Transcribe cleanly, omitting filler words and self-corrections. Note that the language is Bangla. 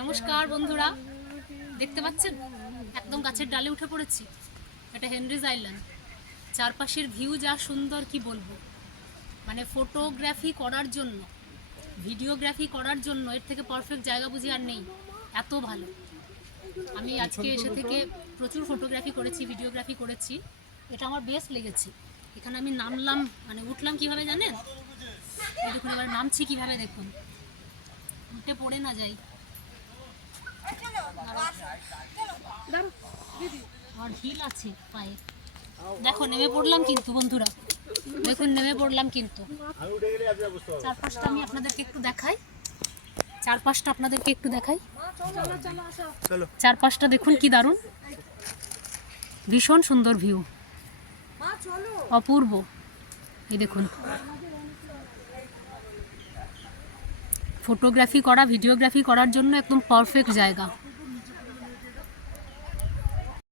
নমস্কার বন্ধুরা, দেখতে পাচ্ছেন একদম গাছের ডালে উঠে পড়েছি। এটা হেনরিজ আইল্যান্ড। চারপাশের ভিউ যা সুন্দর কি বলবো, মানে ফটোগ্রাফি করার জন্য, ভিডিওগ্রাফি করার জন্য এর থেকে পারফেক্ট জায়গা বুঝি আর নেই। এত ভালো। আমি আজকে এসে থেকে প্রচুর ফটোগ্রাফি করেছি, ভিডিওগ্রাফি করেছি। এটা আমার বেস্ট লেগেছে। এখানে আমি নামলাম, মানে উঠলাম কিভাবে জানেন? দেখুন এবার নামছি কিভাবে, দেখুন উঠে পড়ে না যাই। আর হিল আছে পায়ে। দেখো নেমে পড়লাম কিন্তু বন্ধুরা, দেখুন নেমে পড়লাম কিন্তু। চারপাশটা আমি আপনাদেরকে একটু দেখাই, চারপাশটা দেখুন কি দারুণ, ভীষণ সুন্দর ভিউ, অপূর্ব। এই দেখুন, ফটোগ্রাফি করা, ভিডিওগ্রাফি করার জন্য একদম পারফেক্ট জায়গা।